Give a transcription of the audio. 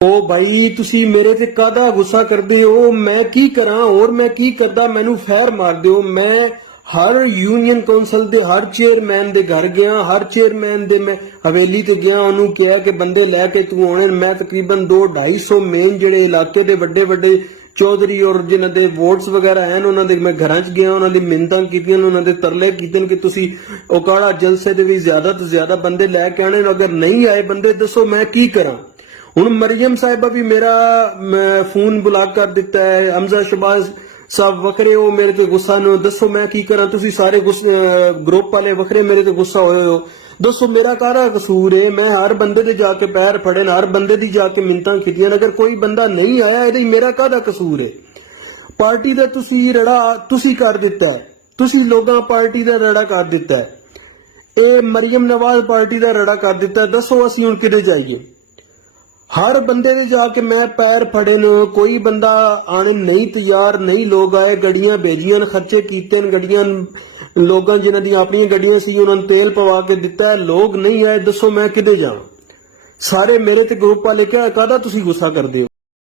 ओ भाई तुसी मेरे ते कादा गुस्सा करदे हो? मैं की करा और मैं की करदा? मैनू फैर मार दियो। मैं हर यूनियन कौंसल दे हर चेयरमैन दे घर गया, हर चेयरमैन दे मैं हवेली ते गया, ओनू कहा कि बंदे लैके तू आने। मैं तकरीबन 200-250 मेन जेड़े इलाके दे वड्डे वड्डे चौधरी और जिन्हां दे वोट्स वगैरह हैं उन्हां दे मैं घरां च गया, उन्हां दी मिन्नतां कीतियां, उन्हां दे तरले कीते कि तुसी ओकाड़ा जलसे दे भी ज्यादा तो ज्यादा बंदे लैके आने। अगर नहीं आए बंदे दसो मैं की करा? ਹੁਣ ਮਰੀਮ ਸਾਹਿਬਾ ਵੀ ਮੇਰਾ ਫੋਨ ਬਲਾਕ ਕਰ ਦਿੱਤਾ ਹੈ, ਹਮਜ਼ਾ ਸ਼ਬਾਜ਼ ਸਾਹਿਬ ਵਖਰੇ ਉਹ ਮੇਰੇ ਤੇ ਗੁੱਸਾ ਨੇ। ਦੱਸੋ ਮੈਂ ਕੀ ਕਰਾਂ? ਤੁਸੀਂ ਸਾਰੇ ਗਰੁੱਪ ਵਾਲੇ ਵਖਰੇ ਮੇਰੇ ਤੇ ਗੁੱਸਾ ਹੋਏ ਹੋ। ਦੱਸੋ ਮੇਰਾ ਕਾਹਦਾ ਕਸੂਰ ਹੈ? ਮੈਂ ਹਰ ਬੰਦੇ ਦੇ ਜਾ ਕੇ ਪੈਰ ਫੜੇ ਨਾ, ਹਰ ਬੰਦੇ ਦੀ ਜਾ ਕੇ ਮਿੰਤਾਂ ਕੀਤੀਆਂ। ਅਗਰ ਕੋਈ ਬੰਦਾ ਨਹੀਂ ਆਇਆ ਇਹਦੇ ਮੇਰਾ ਕਾਹਦਾ ਕਸੂਰ ਹੈ? ਪਾਰਟੀ ਦਾ ਤੁਸੀਂ ਰੜਾ ਤੁਸੀਂ ਕਰ ਦਿੱਤਾ ਹੈ, ਤੁਸੀਂ ਲੋਕਾਂ ਪਾਰਟੀ ਦਾ ਰੜਾ ਕਰ ਦਿੱਤਾ ਹੈ, ਇਹ ਮਰੀਮ ਨਵਾਜ਼ ਪਾਰਟੀ ਦਾ ਰੜਾ ਕਰ ਦਿੱਤਾ। ਦੱਸੋ ਅਸੀਂ ਹੁਣ ਕਿੱਥੇ ਜਾਈਏ? हर बंदे ने जाके मैं पैर फड़े न, कोई बंदा आने नहीं तैयार, नहीं लोग आए। गड्डियां भेजियां, खर्चे कीते गड्डियां लोगों जिन्हां दी अपनी गड्डियां सी उन्होंने तेल पवा के दिता है, लोग नहीं आए। दसो मैं किधे जावां? सारे मेरे ते ग्रुप वाले क्या कादा तुसी गुस्सा करदे हो?